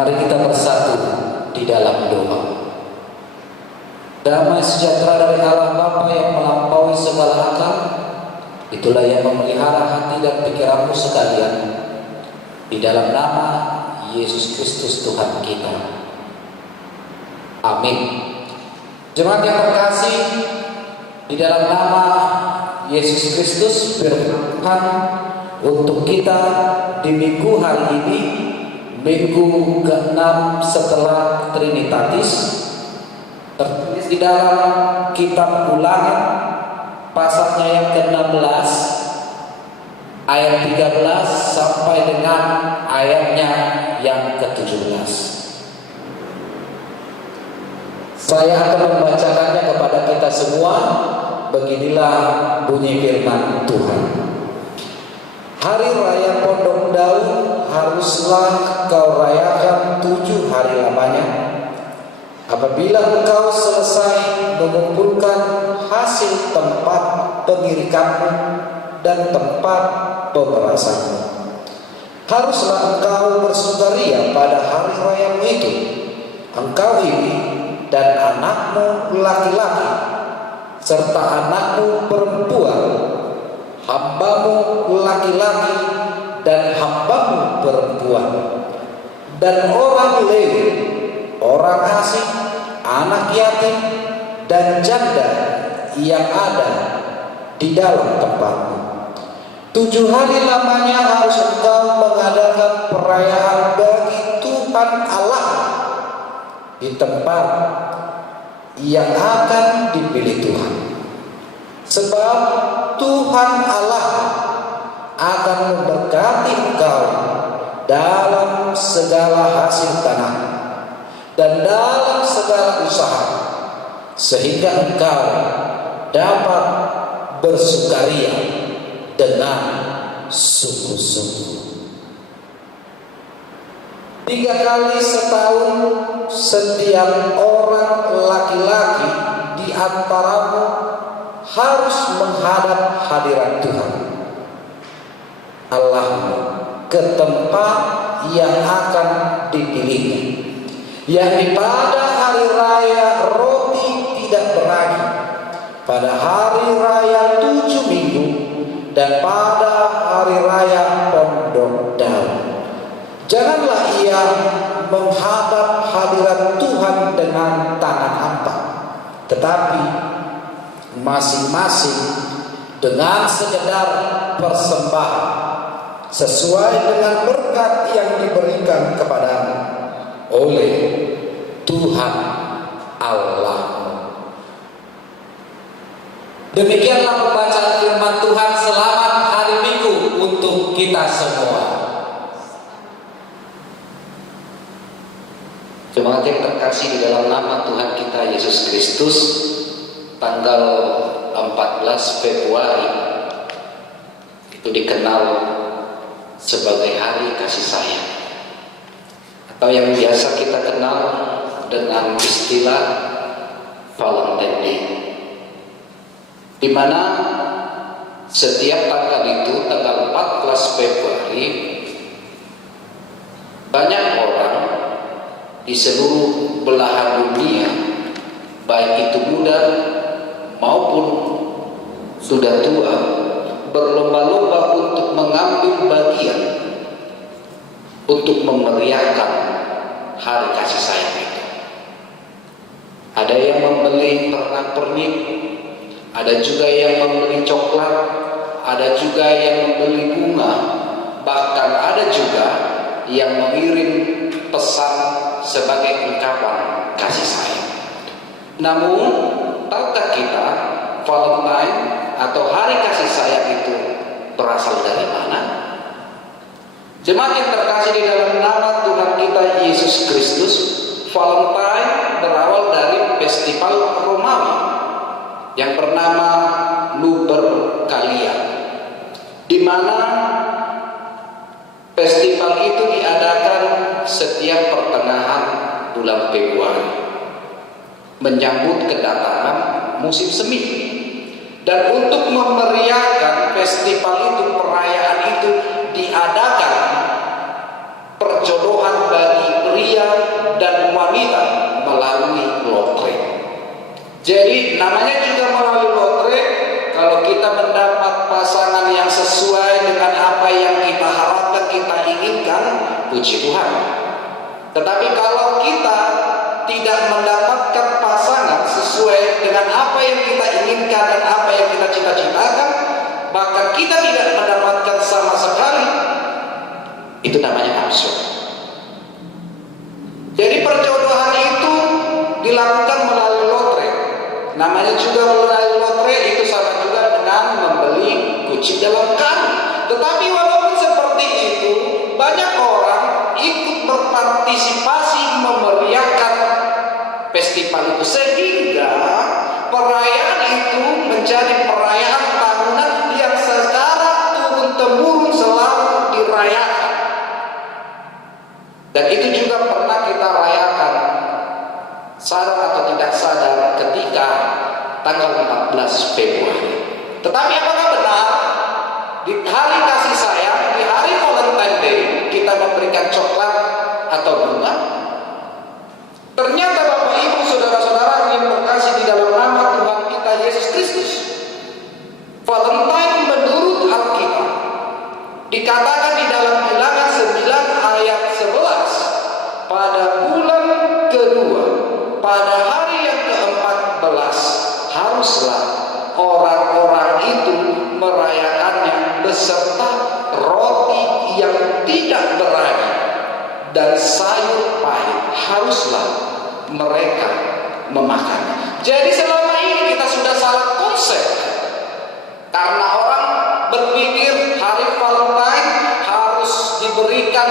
Mari kita bersatu di dalam doa. Damai sejahtera dari Allah Bapa yang melampaui segala akal, itulah yang memelihara hati dan pikiranmu sekalian. Di dalam nama Yesus Kristus Tuhan kita. Amin. Jemaat yang terkasih, di dalam nama Yesus Kristus firman Tuhan untuk kita di minggu hari ini, minggu ke-6 setelah Trinitatis, tertulis di dalam kitab Ulangan pasalnya yang ke-16 ayat 13 sampai dengan ayatnya yang ke-17. Saya akan membacakannya kepada kita semua. Beginilah bunyi firman Tuhan. Hari raya Pondok Daun haruslah kau rayakan 7 hari lamanya. Apabila engkau selesai mengumpulkan hasil tempat pengirikanmu dan tempat pemerasanmu, haruslah engkau bersukaria pada hari rayamu itu, engkau ini dan anakmu laki-laki serta anakmu perempuan, hambamu laki-laki dan hambamu perempuan, dan orang Lewi, orang asing, anak yatim dan janda yang ada di dalam tempatmu. 7 hari lamanya harus engkau mengadakan perayaan bagi Tuhan Allah di tempat yang akan dipilih Tuhan. Sebab Tuhan Allah akan memberkati engkau dalam segala hasil tanah dan dalam segala usaha, sehingga engkau dapat bersukaria dengan sungguh-sungguh. 3 kali setahun setiap orang laki-laki di antaramu harus menghadap hadirat Tuhan Allahmu ke tempat yang akan dipilihnya, yakni pada hari raya roti tidak beragi, pada hari raya 7 minggu, dan pada hari raya Pondok Daun. Janganlah ia menghadap hadirat Tuhan dengan tangan hampa, tetapi masing-masing dengan sekedar persembahan sesuai dengan berkat yang diberikan kepadamu oleh Tuhan Allah. Demikianlah pembacaan firman Tuhan. Selamat hari Minggu untuk kita semua. Jemaat yang terkasih di dalam nama Tuhan kita Yesus Kristus, tanggal 14 Februari itu dikenal sebagai hari kasih sayang, atau yang biasa kita kenal dengan istilah Valentine Day, di mana setiap tanggal itu, tanggal 14 Februari, banyak orang di seluruh belahan dunia, baik itu muda maupun sudah tua, berlomba-lomba untuk mengambil bagian untuk memeriahkan hari kasih sayang itu. Ada yang membeli pernak-pernik, ada juga yang membeli coklat, ada juga yang membeli bunga, bahkan ada juga yang mengirim pesan sebagai ungkapan kasih sayang. Namun, tahukah kita Valentine atau hari kasih sayang itu berasal dari mana? Jemaat yang terkasih di dalam nama Tuhan kita Yesus Kristus, Valentine berawal dari festival Romawi yang bernama Lupercalia, di mana festival itu diadakan setiap pertengahan bulan Februari, menyambut kedatangan musim semi. Dan untuk memeriahkan festival itu, perayaan itu, diadakan perjodohan bagi pria kita melalui lotre. Jadi namanya juga melalui lotre. Kalau kita mendapat pasangan yang sesuai dengan apa yang kita harapkan, kita inginkan, puji Tuhan. Tetapi kalau kita tidak mendapatkan pasangan sesuai dengan apa yang kita inginkan dan apa yang kita cita-citakan, bahkan kita tidak mendapatkan sama sekali, itu namanya absurd. Jadi perjodohan itu dilakukan melalui lotre. Namanya juga melalui lotre, itu sama juga dengan membeli kucing dalam karung. Tetapi walaupun seperti itu, banyak orang ikut berpartisipasi memeriahkan festival itu, sehingga perayaan itu menjadi perayaan tahunan yang secara turun-temurun selalu dirayakan. Dan itu juga pernah kita rayakan, sadar atau tidak sadar, ketika tanggal 14 Februari. Tetapi apakah benar di hari kasih sayang, di hari Valentine Day, kita memberikan coklat atau bunga? Ternyata Bapak Ibu saudara-saudara yang berkasih di dalam nama Tuhan kita Yesus Kristus, Valentine menurut Alkitab dikatakan di dalam Bilangan 9 ayat 11, pada bulan kedua, pada hari yang ke-14, haruslah orang-orang itu merayakannya beserta roti yang tidak beragi dan sayur pahit, haruslah mereka memakan. Jadi selama ini kita sudah salah konsep, karena orang berpikir hari Valentine harus diberikan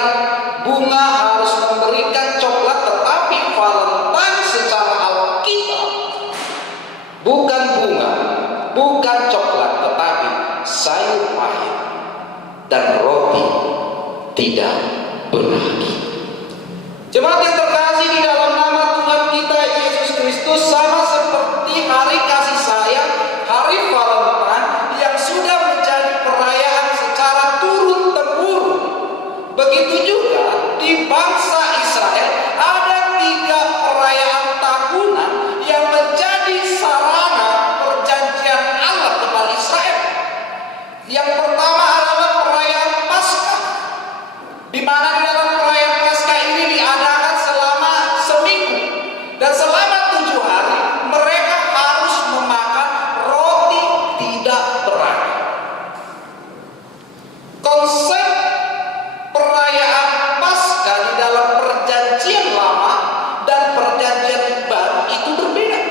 bunga, harus memberikan coklat. Tetapi Valentine secara Alkitab bukan bunga, bukan coklat, tetapi sayur pahit dan roti tidak beragi. Jemaat yang terkasih di dalam nama Tuhan kita Yesus Kristus, sama seperti hari kasih sayang, hari Valentine yang sudah menjadi perayaan secara turun-temurun, begitu juga di bangsa Israel ada 3 perayaan tahunan yang menjadi sarana perjanjian Allah kepada Israel. Yang pertama adalah perayaan Paskah, di mana di dalam perayaan Paskah ini diadakan selama seminggu, dan selama 7 hari mereka harus memakan roti tidak beragi. Konsep perayaan Paskah di dalam perjanjian lama dan perjanjian baru itu berbeda.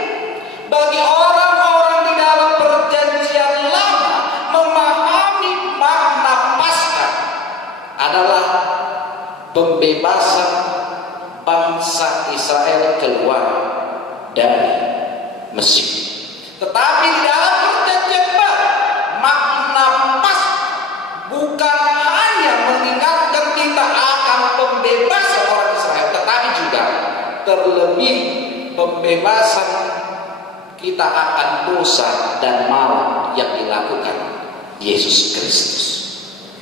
Bagi orang-orang di dalam perjanjian lama, memahami makna Paskah adalah pembebasan bangsa Israel keluar dari Mesir. Tetapi di dalam perjanjian baru, makna Paskah bukan hanya mengingatkan kita akan pembebasan orang Israel, tetapi juga terlebih pembebasan kita akan dosa dan maut yang dilakukan Yesus Kristus.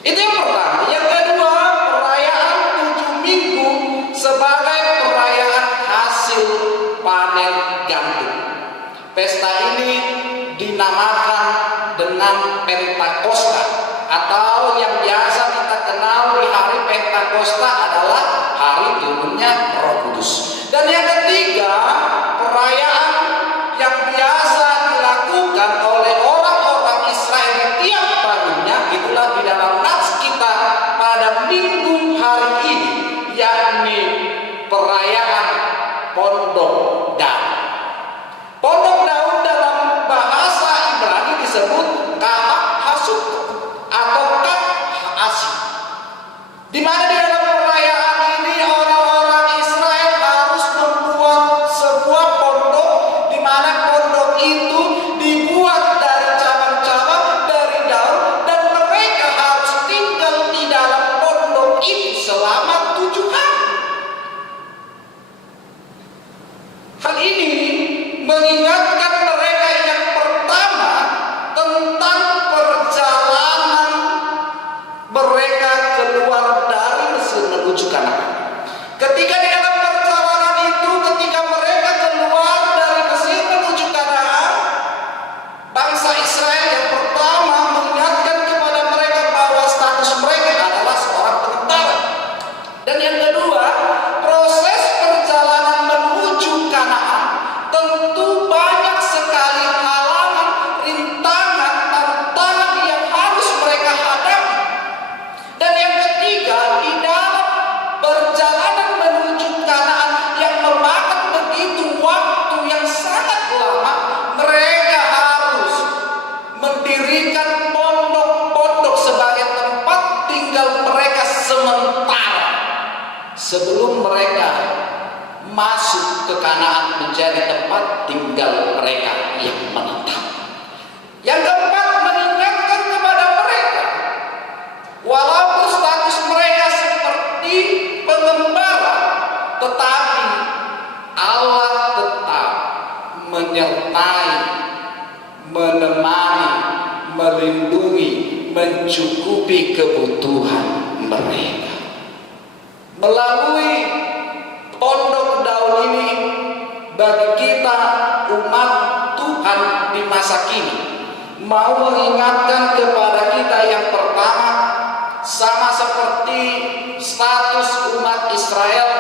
Itu yang pertama. Yang kedua, perayaan 7 minggu sebagai perayaan hasil panen gandum. Pesta ini dinamakan dengan Pentakosta, atau yang biasa kita kenal di hari Pentakosta adalah hari turunnya Roh Kudus. Dan yang ketiga, perayaan yang biasa dilakukan oleh orang-orang Israel tiap tahunnya, itulah di dalam nats kita pada sebelum mereka masuk ke Kanaan menjadi tempat tinggal mereka yang menetap. Yang keempat, mengingatkan kepada mereka, walaupun status mereka seperti pengembara, tetapi Allah tetap menyertai, menemani, melindungi, mencukupi kebutuhan mereka. Melalui pondok daun ini, bagi kita umat Tuhan di masa kini, mau mengingatkan kepada kita yang pertama, sama seperti status umat Israel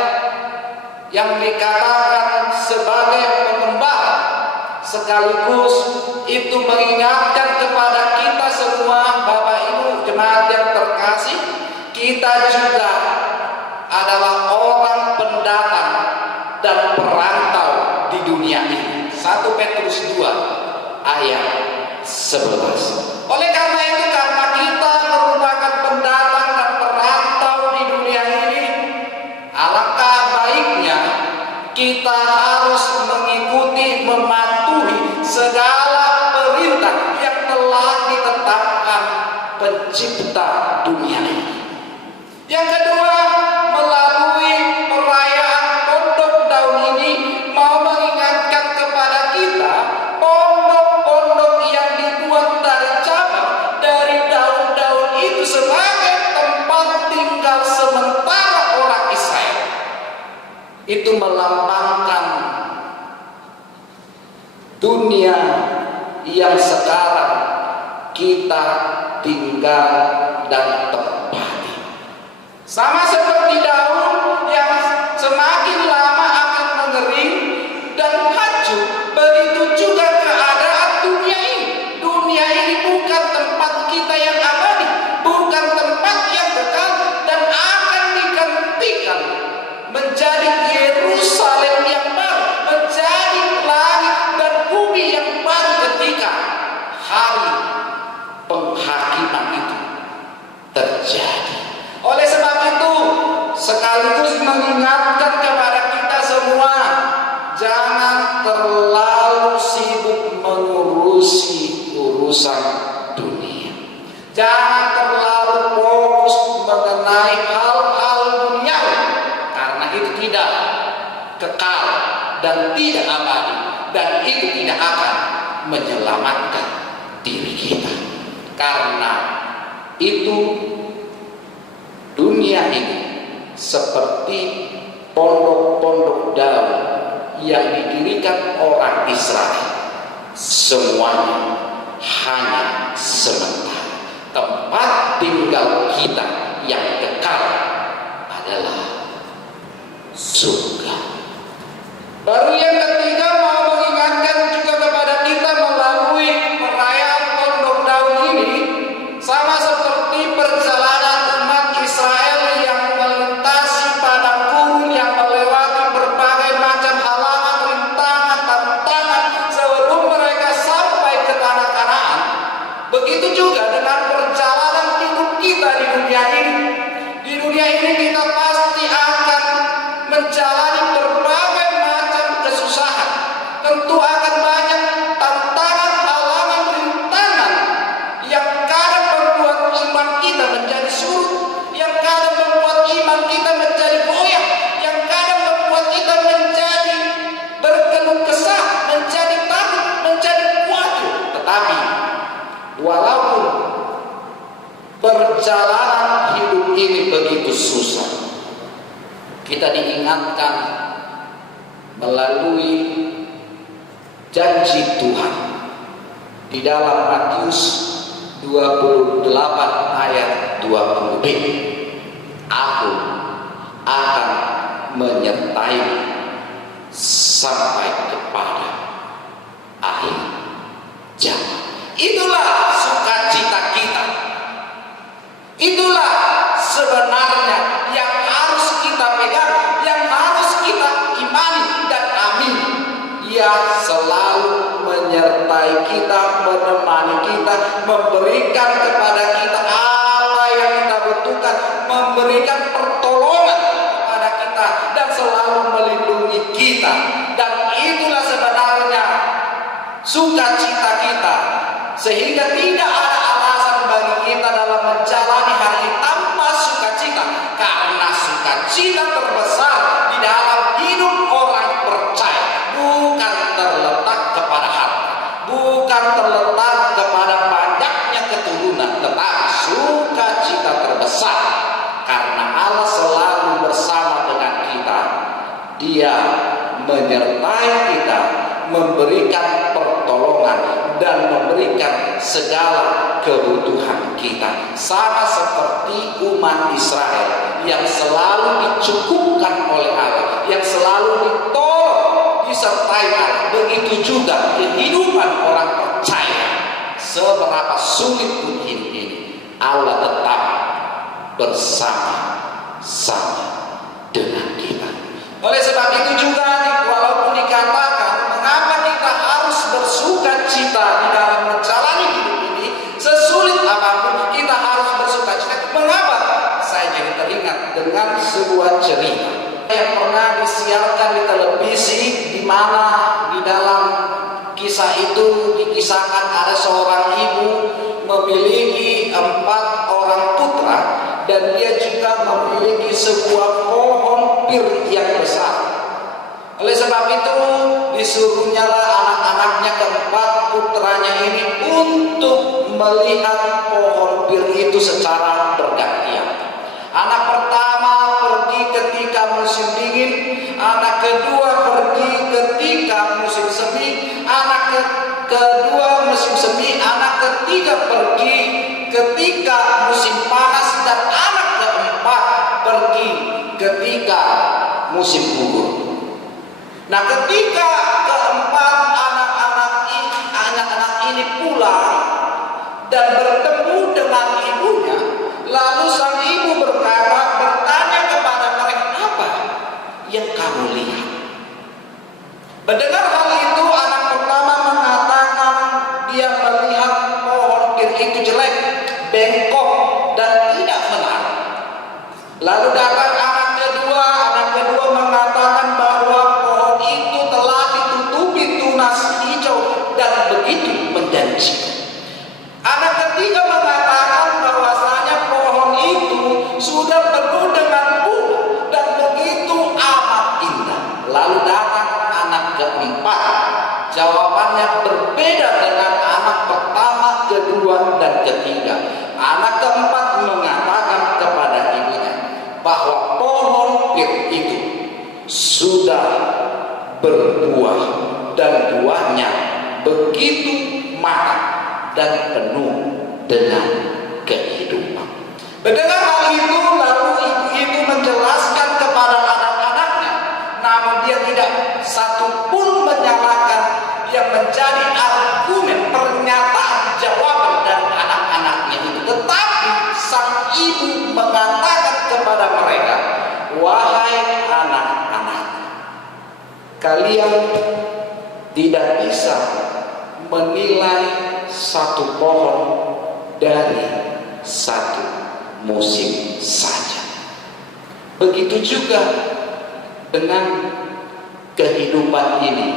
yang dikatakan sebagai pengembara, sekaligus itu mengingatkan kepada kita semua, Bapak Ibu jemaat yang terkasih, kita juga adalah orang pendatang dan perantau di dunia ini. 1 Petrus 2 ayat 11. Oleh karena itu, karena kita merupakan pendatang dan perantau di dunia ini, alangkah baiknya kita harus mengikuti, mematuhi segala perintah yang telah ditetapkan pencipta dunia ini. Yang kedua, melalui perayaan pondok daun ini mau mengingatkan kepada kita, pondok-pondok yang dibuat dari cabang, dari daun-daun itu sebagai tempat tinggal sementara orang Israel. Itu melambangkan dunia yang sekarang kita tinggal dan tempati. Sama seperti daun yang semakin lama akan mengering dan hancur, begitu juga keadaan dunia ini. Dunia ini bukan tempat kita yang abadi, bukan tempat yang kekal, dan akan digantikan menjadi Yerusalem yang baru, menjadi langit dan bumi yang baru ketika hari penghakiman itu terjadi. Oleh sebab itu, sekaligus mengingatkan kepada kita semua, jangan terlalu sibuk mengurusi urusan dunia. Jangan terlalu fokus mengenai hal-hal duniawi, karena itu tidak kekal dan tidak abadi, dan itu tidak akan menyelamatkan diri kita. Karena itu dunia ini seperti pondok-pondok daun yang didirikan orang Israel, semuanya hanya sementara. Tempat tinggal kita yang kekal adalah surga. Baru yang ketiga, mau mengingatkan juga kepada kita melalui perayaan pondok daun ini, sama seperti perjalanan umat Israel yang melintasi padang gurun, yang melewati berbagai macam halangan, rintangan, tantangan sebelum mereka sampai ke tanah Kanaan. Begitu juga dengan perjalanan hidup kita di dunia ini. Di dunia ini kita pasti akan menjalani berbagai macam kesusahan. Tentu akan banyak tantangan, halangan, rintangan yang kadang membuat iman kita menjadi surut, yang kadang membuat iman kita menjadi goyah, yang kadang membuat kita menjadi berkeluh kesah, menjadi takut, menjadi khawatir. Tetapi walaupun perjalanan hidup ini begitu susah, kita diingatkan melalui janji Tuhan di dalam Matius 28 ayat 20b. Aku akan menyertai sampai kepada akhir zaman. Itulah sukacita kita. Itulah sebenarnya yang harus kita pegang, yang harus kita imani dan amin. Ia selalu menyertai kita, menemani kita, memberikan kepada kita apa yang kita butuhkan, memberikan pertolongan kepada sehingga tidak ada alasan bagi kita dalam menjalani hari ini tanpa sukacita, karena sukacita terbesar di dalam hidup orang percaya bukan terletak kepada harta, bukan terletak kepada banyaknya keturunan, tetapi sukacita terbesar karena Allah selalu bersama dengan kita. Dia menyertai kita, memberikan pertolongan dan memberikan segala kebutuhan kita, sama seperti umat Israel yang selalu dicukupkan oleh Allah, yang selalu ditolong, disertai Allah. Begitu juga kehidupan orang percaya, seberapa sulit pun hidup ini, Allah tetap bersama-sama dengan kita. Oleh sebab itu juga walaupun dikatakan mengapa kita harus bersuka cita di dalam menjalani hidup ini, sesulit apapun kita harus bersuka cita. Mengapa? Saya jadi teringat dengan sebuah cerita yang pernah disiarkan di televisi, di mana di dalam kisah itu dikisahkan ada seorang ibu memiliki 4 orang putra, dan dia juga memiliki sebuah pohon pir yang besar. Oleh sebab itu disuruhnyalah anak-anaknya keempat putranya ini untuk melihat pohon pir itu secara bergantian. Anak pertama pergi ketika musim dingin, anak kedua pergi ketika musim semi, anak kedua musim semi, anak ketiga pergi ketika musim panas, dan anak keempat pergi ketika musim gugur. Nah, ketika keempat anak-anak ini pulang dan bertemu dengan ibunya, lalu sang ibu bertanya kepada mereka, apa yang kamu lihat? Mendengar hal itu, anak pertama mengatakan dia melihat pohon pir itu jelek, bengkok, dan tidak menarik. Lalu datang anak kedua mengatakan bahwa pohon itu telah ditutupi tunas hijau dan begitu menjanjikan. Anak ketiga mengatakan bahwasanya pohon itu sudah penuh dengan bunga dan begitu amat indah. Lalu datang anak keempat, jawabannya berbeda dengan anak pertama, kedua, dan ketiga. Anak keempat mengatakan kepada ibunya bahwa pohon pir itu sudah berbuah dan buahnya begitu matang dan penuh dengan kehidupan. Mendengar hal itu, lalu ibu itu menjelaskan kepada anak-anaknya, namun dia tidak satu pun menyalahkan yang menjadi argumen pernyataan jawaban dari anak-anaknya itu. Tetapi sang ibu mengatakan kepada mereka, wahai anak-anak, kalian tidak bisa menilai satu pohon dari satu musim saja. Begitu juga dengan kehidupan ini.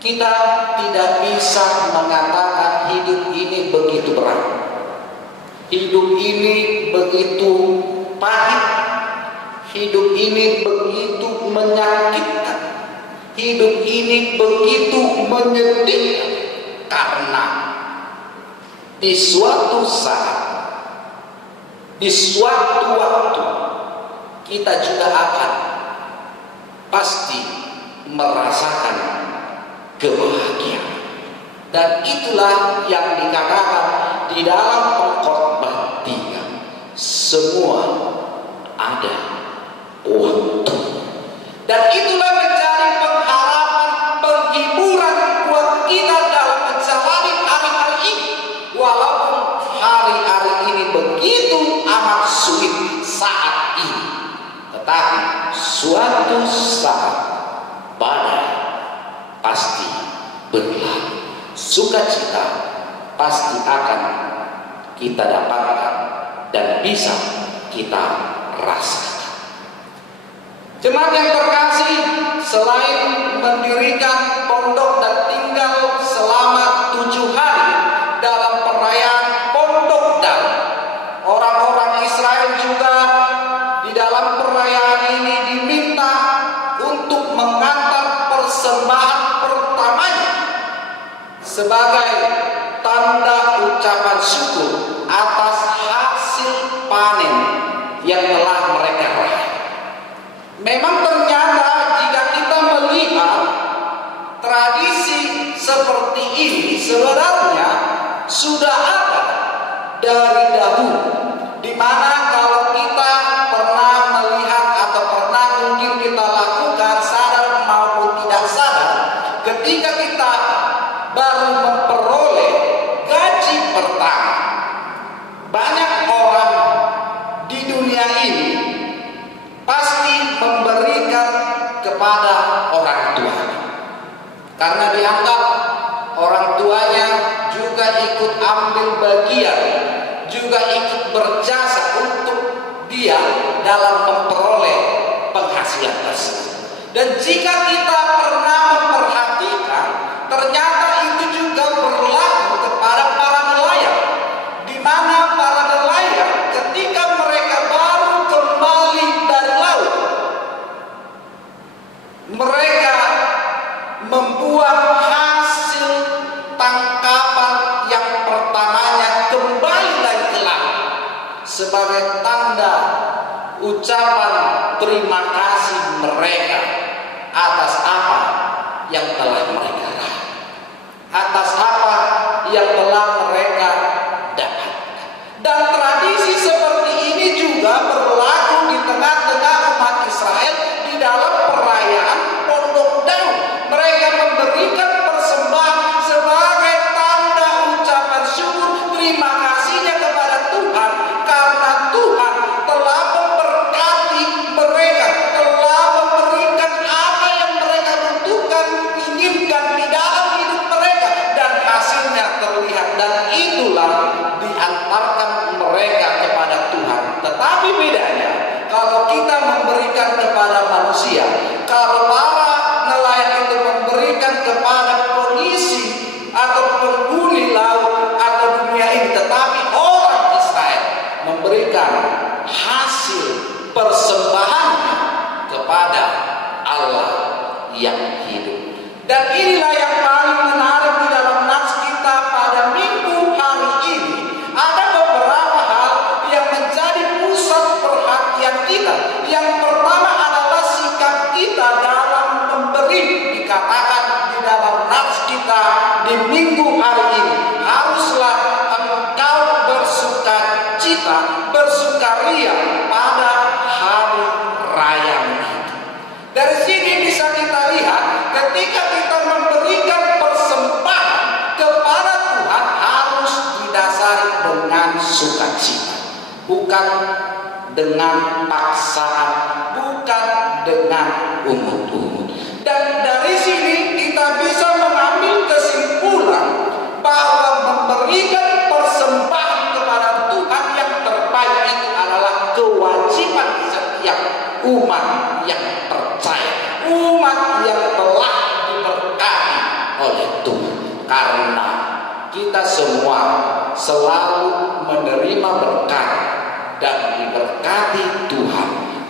Kita tidak bisa mengatakan hidup ini begitu berat, hidup ini begitu pahit, hidup ini begitu menyakitkan, hidup ini begitu menyedihkan, karena di suatu saat, di suatu waktu, kita juga akan pasti merasakan kebahagiaan. Dan itulah yang dikatakan di dalam Pengkhotbah 3, semua ada waktu. Dan itulah menjadi pengharapan, penghiburan buat kita dalam menjalani hari-hari ini. Walaupun hari-hari ini begitu amat sulit saat ini, tetapi suatu saat badai pasti berlalu. Sukacita pasti akan kita dapatkan dan bisa kita rasakan. Jemaat yang terkasih, selain mendirikan pondok dan tinggal selama 7 hari sebenarnya sudah ada dari dahulu, di mana kalau kita pernah melihat atau pernah mungkin kita lakukan sadar maupun tidak sadar, ketika kita baru memperoleh gaji pertama, banyak orang di dunia ini pasti memberikan kepada orang tuanya, karena dianggap orang tuanya juga ikut ambil bagian, juga ikut berjasa untuk dia dalam memperoleh penghasilan tersebut. Dan jika kita pernah memperhatikan, ternyata itu juga berlaku kepada para nelayan, di mana para nelayan ketika mereka baru kembali dari laut, mereka membuat hasil tangkapan yang pertamanya kembali lagi ke laut sebagai tanda ucapan terima kasih mereka atas apa yang telah mereka raih, atas apa yang telah mereka dapat. Dan tradisi seperti ini juga berlaku di tengah-tengah umat Israel di dalam perayaan Pondok Daun. Mereka memberikan persembahan sebagai tanda ucapan syukur terima kasihnya kepada Tuhan, karena Tuhan telah memberkati mereka, telah memberikan apa yang mereka butuhkan, inginkan di dalam hidup mereka, dan hasilnya terlihat. Dan itulah diantarkan mereka kepada Tuhan. Tetapi bedanya kalau kita memberikan kepada manusia, kalau para nelayan itu memberikan kepada polisi atau penghuni laut atau dunia ini, tetapi orang Israel memberikan hasil persembahannya kepada Allah yang hidup. Dan inilah yang paling menarik di dalam nats kita pada minggu hari ini. Ada beberapa hal yang menjadi pusat perhatian kita. Yang pertama adalah sikap kita dalam memberi. Dikatakan di dalam nats kita di minggu hari ini, haruslah engkau bersukacita, bersukaria pada hari raya itu. Dari sini bisa kita lihat, ketika kita memberikan persembahan kepada Tuhan harus didasari dengan sukacita, bukan dengan paksaan, bukan dengan umut-umut. Dan dari sini kita bisa mengambil kesimpulan bahwa memberikan persembahan kepada Tuhan yang terbaik itu adalah kewajiban setiap umat yang percaya, umat yang telah diberkati oleh Tuhan. Karena kita semua selalu menerima berkat dan diberkati Tuhan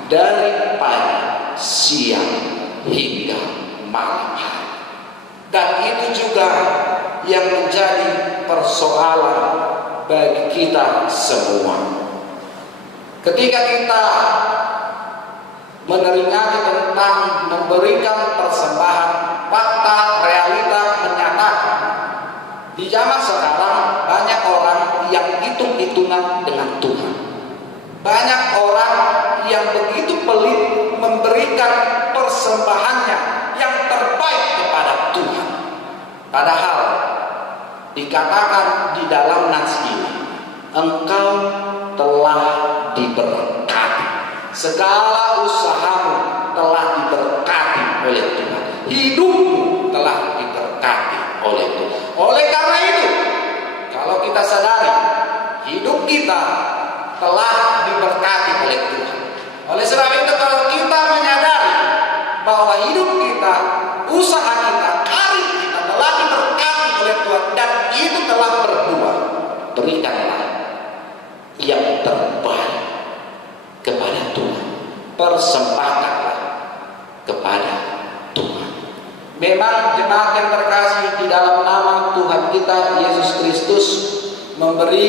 dari pagi, siang hingga malam hari. Dan itu juga yang menjadi persoalan bagi kita semua. Ketika kita meneringati tentang memberikan persembahan, fakta realita menyatakan di zaman sekarang banyak orang yang hitung-hitungan dengan Tuhan. Banyak orang yang begitu pelit memberikan persembahannya yang terbaik kepada Tuhan. Padahal dikatakan di dalam nats ini, engkau telah diberkati. Segala usahamu telah diberkati oleh Tuhan. Hidupmu telah diberkati oleh Tuhan. Oleh karena itu, kalau kita sadari hidup kita telah diberkati oleh Tuhan. Oleh sebab itu, kalau kita menyadari bahwa hidup kita, usaha kita, karir kita telah diberkati oleh Tuhan dan itu telah berbuah, berikanlah yang terbaik kepada Tuhan. Persembahkanlah kepada Tuhan. Memang jemaat yang terkasih, di dalam nama Tuhan kita Yesus Kristus, memberi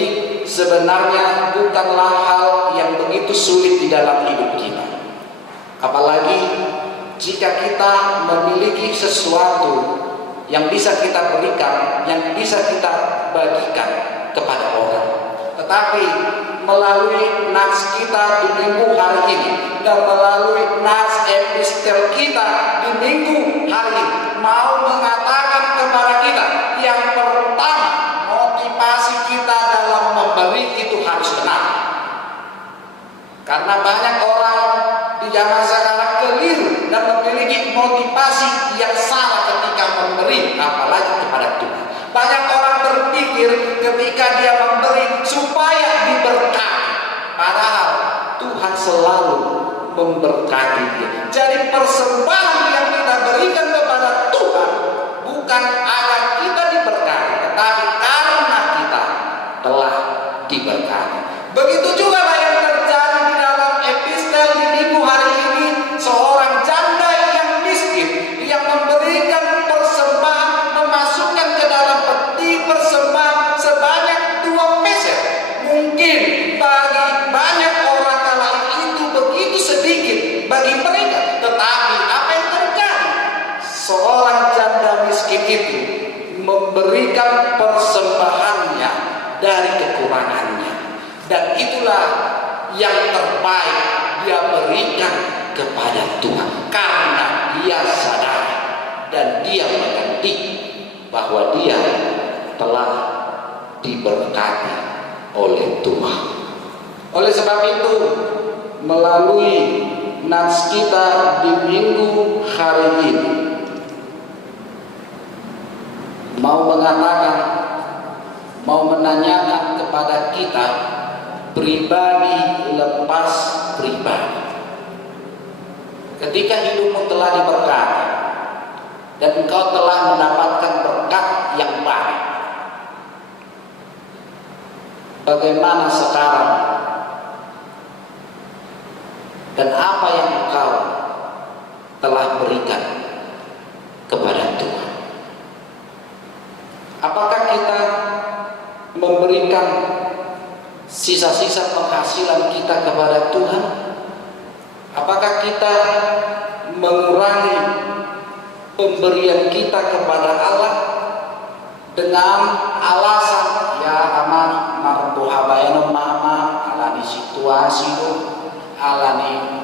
sebenarnya bukanlah hal yang begitu sulit di dalam hidup kita. Apalagi jika kita memiliki sesuatu yang bisa kita berikan, yang bisa kita bagikan kepada orang. Tetapi melalui nats kita di minggu hari ini dan melalui nats epistel kita di minggu hari ini mau mengatakan kepada kita, yang pertama, motivasi kita dalam memberi itu harus benar. Karena banyak orang di zaman sekarang keliru dan memiliki motivasi yang salah ketika memberi, apalagi kepada Tuhan. Banyak orang berpikir ketika dia memberi supaya diberkati, padahal Tuhan selalu memberkati dia. Jadi persembahan yang kita berikan kepada Tuhan bukan agar kita diberkati, tetapi karena kita telah diberkati. Begitu juga yang terjadi di dalam epistel di minggu hari ini, seorang janda yang miskin yang memberikan persembahan, memasukkan ke dalam peti persembahan sebanyak 2 peser. Mungkin bagi banyak orang kala itu begitu sedikit bagi mereka, tetapi apa yang terjadi? Seorang janda miskin itu memberikan persembahannya dari kekurangannya, dan itulah yang terbaik dia berikan kepada Tuhan, karena dia sadar dan dia mengerti bahwa dia telah diberkati oleh Tuhan. Oleh sebab itu, melalui nats kita di minggu hari ini mau mengatakan, mau menanyakan kepada kita pribadi lepas pribadi. Ketika hidupmu telah diberkati dan engkau telah mendapatkan berkat yang baik, bagaimana sekarang dan apa yang engkau telah berikan kepada Tuhan? Apakah kita memberikan sisa-sisa penghasilan kita kepada Tuhan? Apakah kita mengurangi pemberian kita kepada Allah dengan alasan, ya aman marbuha bayano mama alani situasi do, alani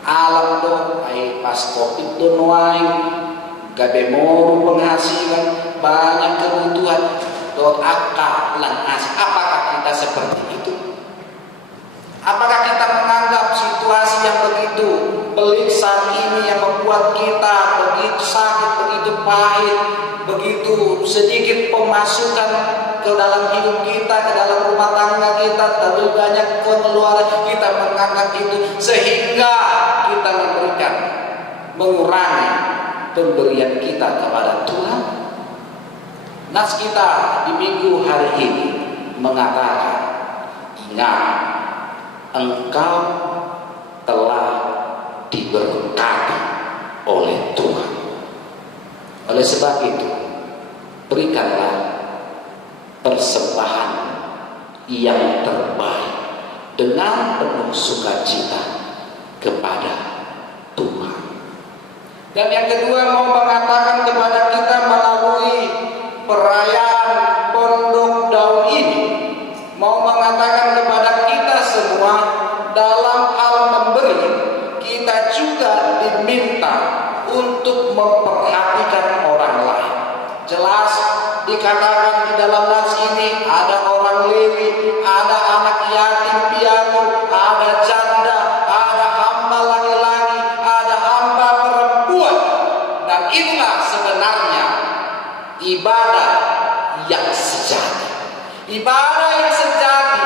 alam do, ay pas covid do noai, gabe moru penghasilan, banyak kebutuhan do akal lan as. Apakah kita seperti itu? Apakah kita menganggap situasi yang begitu pelik saat ini yang membuat kita begitu sakit, begitu pahit, begitu sedikit pemasukan ke dalam hidup kita, ke dalam rumah tangga kita, terlalu banyak pengeluaran, kita menganggap itu sehingga kita memberikan, mengurangi pemberian kita kepada Tuhan? Nats kita di minggu hari ini mengatakan, ingat, engkau telah diberkati oleh Tuhan. Oleh sebab itu, berikanlah persembahan yang terbaik dengan penuh sukacita kepada Tuhan. Dan yang kedua, mau mengatakan kepada kita melalui perayaan Pondok Daun ini, mau mengatakan kepada kita semua, dalam hal memberi kita juga diminta untuk memperhatikan orang lain. Jelas dikatakan di dalam nats ini, ada orang Lewi, ada anak yatim piatu, ada janda, ada hamba laki-laki, ada hamba perempuan. Dan inilah sebenarnya ibadah yang sejati. Ibadah yang sejati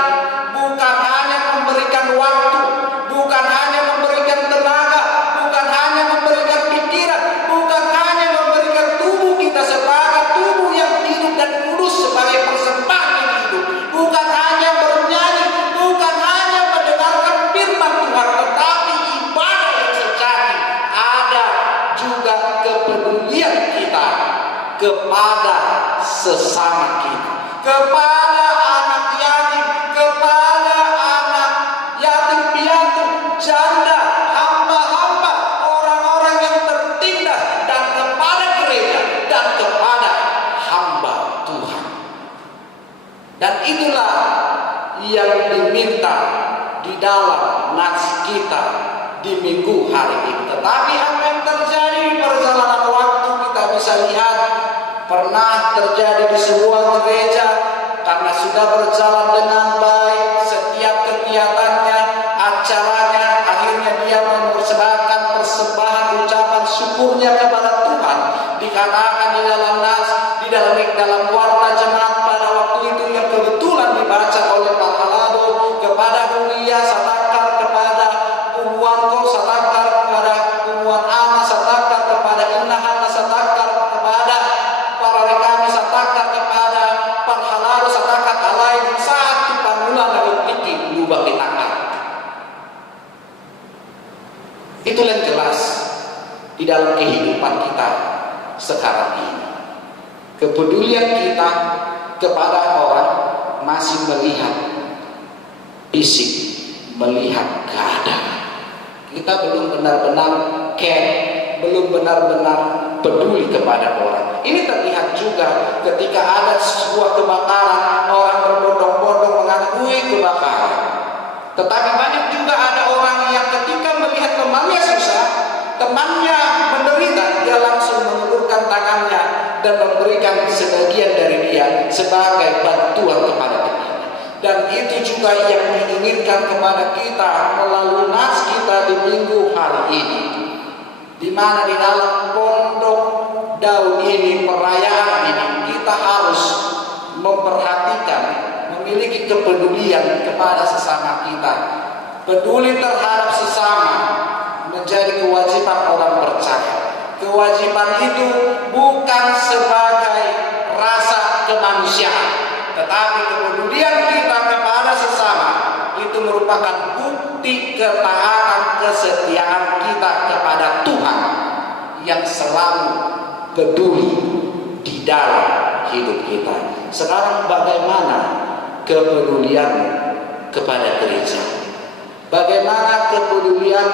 bukan hanya memberikan waktu, bukan hanya memberikan tenaga, bukan hanya memberikan pikiran, bukan hanya memberikan tubuh kita sebagai tubuh yang hidup dan kudus sebagai persembahan yang hidup, bukan hanya bernyanyi, bukan hanya mendengarkan firman Tuhan, tetapi ibadah yang sejati ada juga kepedulian kita kepada sesama kita, kepada anak yatim, kepada anak yatim piatu, janda, hamba-hamba, orang-orang yang tertindas, dan kepada gereja, dan kepada yang diminta di dalam nats kita di minggu hari ini. Tetapi apa yang terjadi di perjalanan waktu kita bisa lihat pernah terjadi di sebuah gereja karena sudah berjalan dengan baik setiap kegiatannya, acaranya, akhirnya dia mempersembahkan persembahan ucapan syukurnya kepada Tuhan. Dikatakan di dalam nats, di dalam warta jemaat pada waktu itu yang kebetulan dibaca oleh Pak Halado kepada Hulia Satakar, kepada Uwanko Satakar, kepada Uwan Ama Satakar, kepada Inna Hana Satakar, kepada para rekami Satakar, kepada Pak Halado Satakar alai satu panggilan lagu tiki lubang di tangan. Itulah yang jelas di dalam kehidupan kita sekarang ini. Kepedulian kita kepada orang masih melihat fisik, melihat keadaan. Kita belum benar-benar care, belum benar-benar peduli kepada orang. Ini terlihat juga ketika ada sebuah kebakaran, orang berbondong-bondong mengakui kebakaran. Tetapi banyak juga ada orang yang ketika melihat temannya susah, temannya menderita, dia langsung mengulurkan tangannya dan memberikan sebagian dari dia sebagai bantuan kepada temannya. Dan itu juga yang diinginkan kepada kita melalui nats kita di minggu hari ini, di mana di dalam pondok daun ini, perayaan ini, kita harus memperhatikan, memiliki kepedulian kepada sesama kita. Peduli terhadap sesama menjadi kewajiban orang percaya. Kewajiban itu bukan sebagai rasa kemanusiaan, tetapi kepedulian kita kepada sesama itu merupakan bukti ketaatan kesetiaan kita kepada Tuhan yang selalu peduli di dalam hidup kita. Sekarang bagaimana kepedulian kepada gereja? Bagaimana kepedulian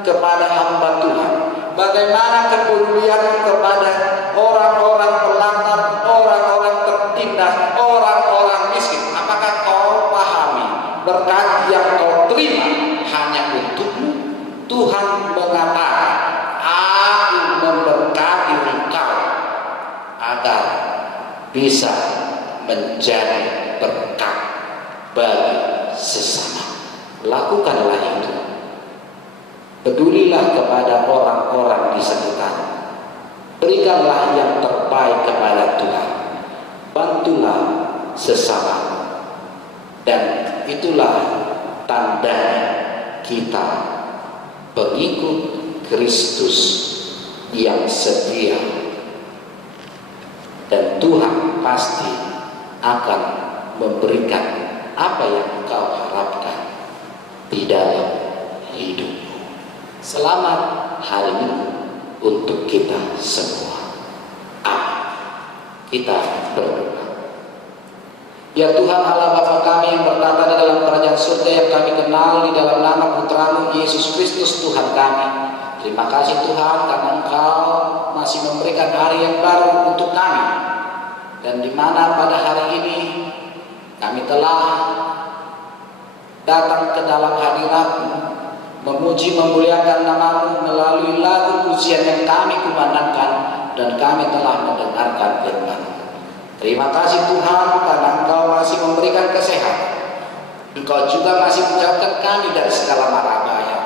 kepada hamba Tuhan? Bagaimana kepedulian kepada orang-orang pelanggar, orang-orang tertindas, orang-orang miskin? Apakah kau pahami berkat yang kau terima hanya untukmu? Tuhan mengatakan, aku memberkati engkau agar bisa menjadi berkat bagi sesama. Lakukanlah itu. Pedulilah kepada orang-orang di sekitar. Berikanlah yang terbaik kepada Tuhan. Bantulah sesama. Dan itulah tanda kita pengikut Kristus yang setia. Dan Tuhan pasti akan memberikan apa yang engkau harapkan di dalam hidupmu. Selamat hari Minggu untuk kita semua. Amin. Kita berdoa. Ya Tuhan Allah Bapa kami yang bertata di dalam kerajaan surga yang kami kenal di dalam nama Putramu Yesus Kristus Tuhan kami. Terima kasih Tuhan karena Engkau masih memberikan hari yang baru untuk kami. Dan di mana pada hari ini kami telah datang ke dalam hadirat-Mu, memuji memuliakan nama-Mu melalui lagu pujian yang kami kumandangkan, dan kami telah mendengarkan firman-Mu. Terima kasih Tuhan karena Engkau masih memberikan kesehatan. Engkau juga masih menjauhkan kami dari segala mara bahaya.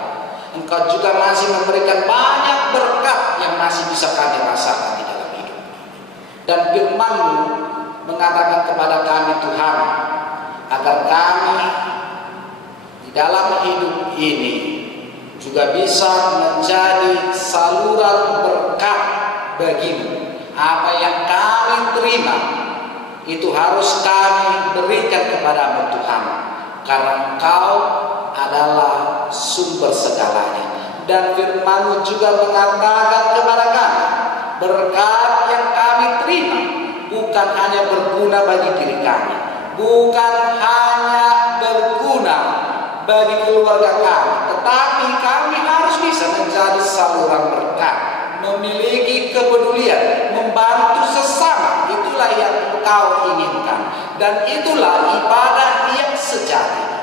Engkau juga masih memberikan banyak berkat yang masih bisa kami rasakan di dalam hidup. Dan firman-Mu mengatakan kepada kami Tuhan, agar kami di dalam hidup ini juga bisa menjadi saluran berkat bagi-Mu. Apa yang kami terima itu harus kami berikan kepada-Mu Tuhan, karena Engkau adalah sumber segalanya. Dan firman-Mu juga mengatakan kepada kami, berkat yang kami terima bukan hanya berguna bagi diri kami, bukan hanya berguna bagi keluarga kami, tetapi kami harus bisa menjadi saluran berkat, memiliki kepedulian, membantu sesama. Itulah yang Engkau inginkan, dan itulah ibadah yang sejati.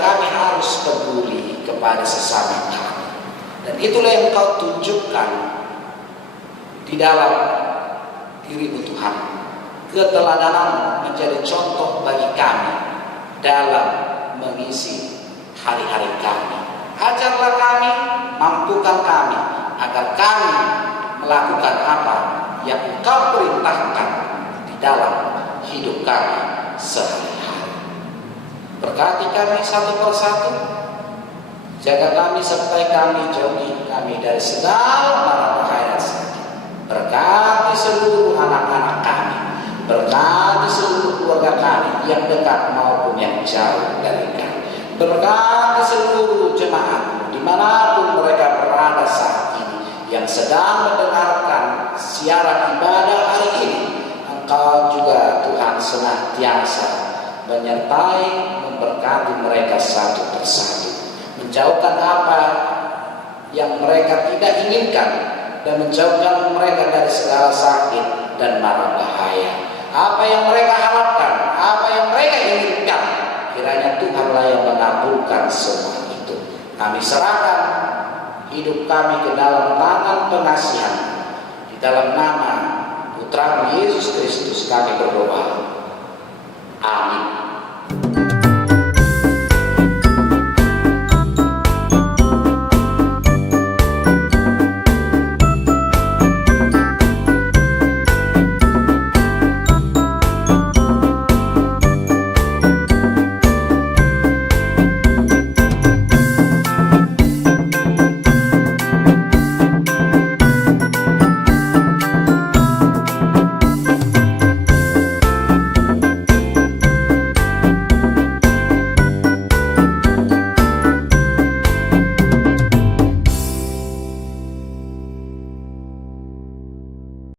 kami harus peduli kepada sesama kami. Dan itulah yang Engkau tunjukkan di dalam diri-Mu Tuhan. Keteladanan menjadi contoh bagi kami dalam mengisi hari-hari kami. Ajarlah kami, mampukan kami, agar kami melakukan apa yang Engkau perintahkan di dalam hidup kami sehari-hari. Berkati kami satu persatu, jaga kami, sertai kami, jauhi kami dari segala mara bahaya dan sakit. Berkati seluruh anak-anak kami, berkati seluruh keluarga kami yang dekat maupun yang jauh dari kami. Berkati seluruh jemaat dimanapun mereka berada saat ini, yang sedang mendengarkan siaran ibadah hari ini. Engkau juga Tuhan senantiasa menyertai, memberkati mereka satu persatu, menjauhkan apa yang mereka tidak inginkan, dan menjauhkan mereka dari segala sakit dan mara bahaya. Apa yang mereka harapkan, apa yang mereka inginkan, kiranya Tuhanlah yang mengabulkan semua itu. Kami serahkan hidup kami ke dalam tangan pengasihan. Di dalam nama Putra Yesus Kristus kami berdoa. Amin.